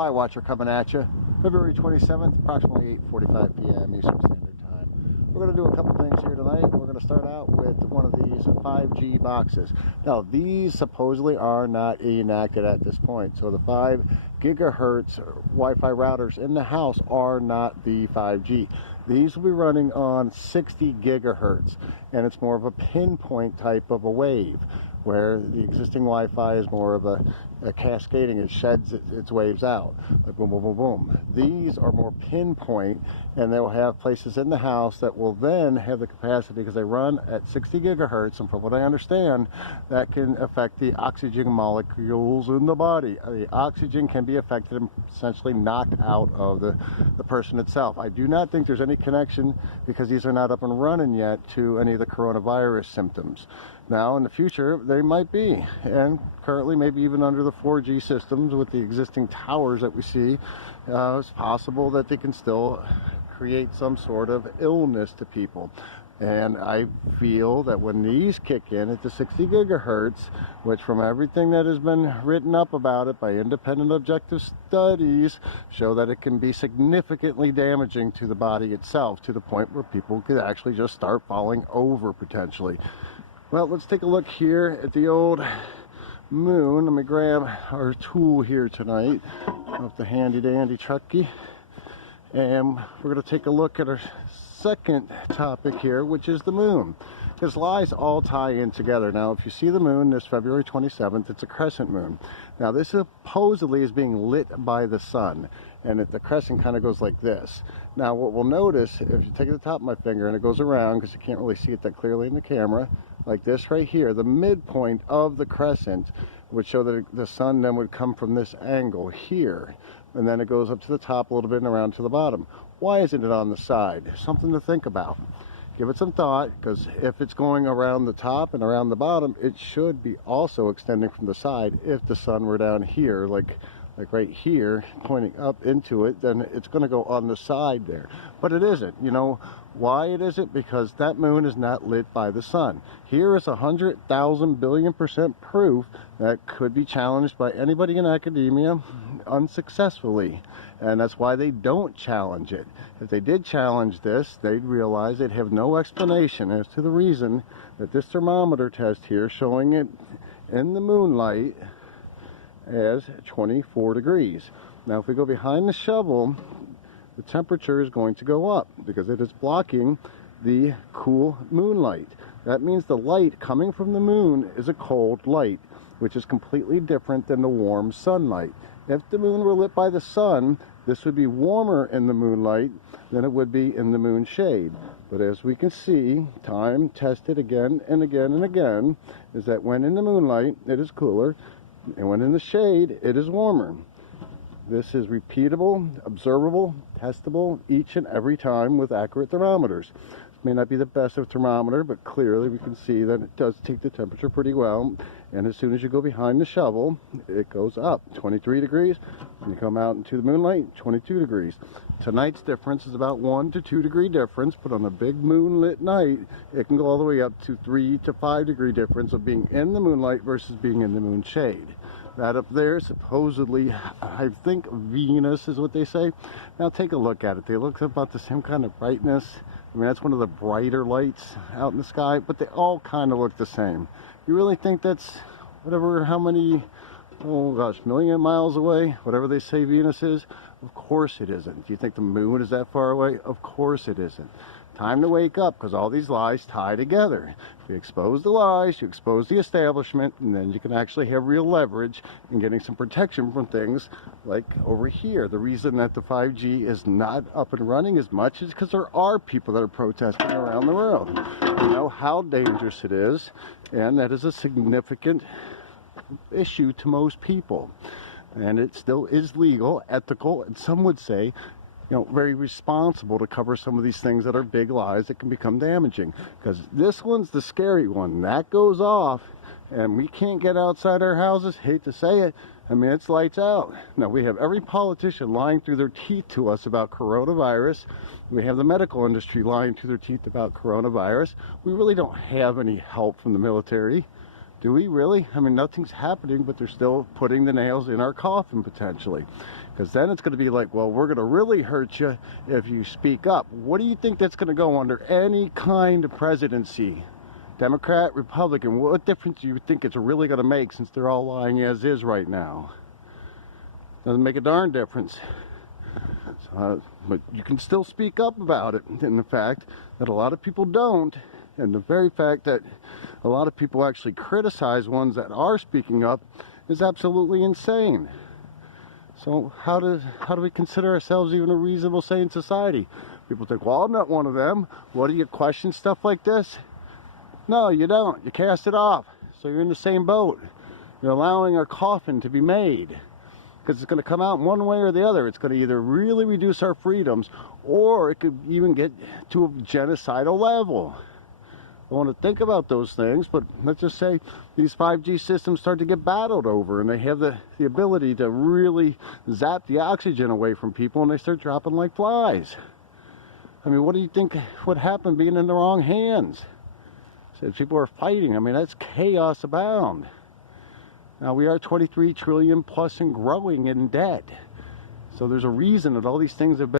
Flywatcher coming at you, February 27th, approximately 8:45 p.m. Eastern Standard Time. We're going to do a couple things here tonight. We're going to start out with one of these 5G boxes. Now, these supposedly are not enacted at this point, so the 5 gigahertz Wi-Fi routers in the house are not the 5G. These will be running on 60 gigahertz, and it's more of a pinpoint type of a wave, where the existing Wi-Fi is more of a cascading. It sheds its waves out, like boom, boom, boom, boom. These are more pinpoint, and they will have places in the house that will then have the capacity, because they run at 60 gigahertz, and from what I understand, that can affect the oxygen molecules in the body. The oxygen can be affected and essentially knocked out of the person itself. I do not think there's any connection, because these are not up and running yet, to any of the coronavirus symptoms. Now, in the future, they might be, and currently maybe even under the 4G systems with the existing towers that we see, it's possible that they can still create some sort of illness to people. And I feel that when these kick in at the 60 gigahertz, which from everything that has been written up about it by independent objective studies, show that it can be significantly damaging to the body itself, to the point where people could actually just start falling over potentially. Well, let's take a look here at the old moon. Let me grab our tool here tonight off the handy dandy trucky, and we're going to take a look at our second topic here, which is the moon. Because lies all tie in together. Now, if you see the moon this February 27th, it's a crescent moon. Now, this supposedly is being lit by the sun, and the crescent kind of goes like this. Now, what we'll notice, if you take the top of my finger and it goes around, because you can't really see it that clearly in the camera, like this right here, the midpoint of the crescent would show that the sun then would come from this angle here, and then it goes up to the top a little bit and around to the bottom. Why isn't it on the side? Something to think about. Give it some thought, because if it's going around the top and around the bottom, it should be also extending from the side. If the sun were down here, like right here, pointing up into it, then it's going to go on the side there. But it isn't. You know why it isn't? Because that moon is not lit by the sun. Here is 100,000 billion% proof that could be challenged by anybody in academia unsuccessfully. And that's why they don't challenge it. If they did challenge this, they'd realize they'd have no explanation as to the reason that this thermometer test here, showing it in the moonlight as 24 degrees. Now, if we go behind the shovel, the temperature is going to go up because it is blocking the cool moonlight. That means the light coming from the moon is a cold light, which is completely different than the warm sunlight. If the moon were lit by the sun, this would be warmer in the moonlight than it would be in the moon shade. But as we can see, time tested again and again and again, is that when in the moonlight, it is cooler, and when in the shade, it is warmer. This is repeatable, observable, testable each and every time with accurate thermometers. It may not be the best of thermometer, but clearly we can see that it does take the temperature pretty well. And as soon as you go behind the shovel, it goes up 23 degrees. When you come out into the moonlight, 22 degrees. Tonight's difference is about 1 to 2 degree difference, but on a big moonlit night, it can go all the way up to 3 to 5 degree difference of being in the moonlight versus being in the moon shade. That up there, supposedly, I think Venus is what they say. Now take a look at it. They look about the same kind of brightness. I mean, that's one of the brighter lights out in the sky, but they all kind of look the same. You really think that's whatever, how many, oh gosh, million miles away, whatever they say Venus is? Of course it isn't. Do you think the moon is that far away? Of course it isn't. Time to wake up, because all these lies tie together. If you expose the lies, you expose the establishment, and then you can actually have real leverage in getting some protection from things like over here. The reason that the 5G is not up and running as much is because there are people that are protesting around the world. You know how dangerous it is, and that is a significant issue to most people. And it still is legal, ethical, and some would say, you know, very responsible to cover some of these things that are big lies that can become damaging. Because this one's the scary one. That goes off, and we can't get outside our houses. Hate to say it. I mean, it's lights out. Now, we have every politician lying through their teeth to us about coronavirus. We have the medical industry lying through their teeth about coronavirus. We really don't have any help from the military. Do we really? I mean, nothing's happening, but they're still putting the nails in our coffin potentially. Because then it's going to be like, well, we're going to really hurt you if you speak up. What do you think that's going to go under any kind of presidency? Democrat, Republican, what difference do you think it's really going to make since they're all lying as is right now? Doesn't make a darn difference. But you can still speak up about it, and the fact that a lot of people don't, and the very fact that a lot of people actually criticize ones that are speaking up is absolutely insane. So how do we consider ourselves even a reasonable, sane society? People think, well, I'm not one of them. What, do you question stuff like this? No, you don't. You cast it off. So you're in the same boat. You're allowing our coffin to be made. Because it's going to come out in one way or the other. It's going to either really reduce our freedoms, or it could even get to a genocidal level. I want to think about those things, but let's just say these 5G systems start to get battled over, and they have the ability to really zap the oxygen away from people, and they start dropping like flies. I mean, what do you think would happen being in the wrong hands? So people are fighting. I mean, that's chaos abound. Now, we are 23 trillion plus and growing in debt. So there's a reason that all these things have been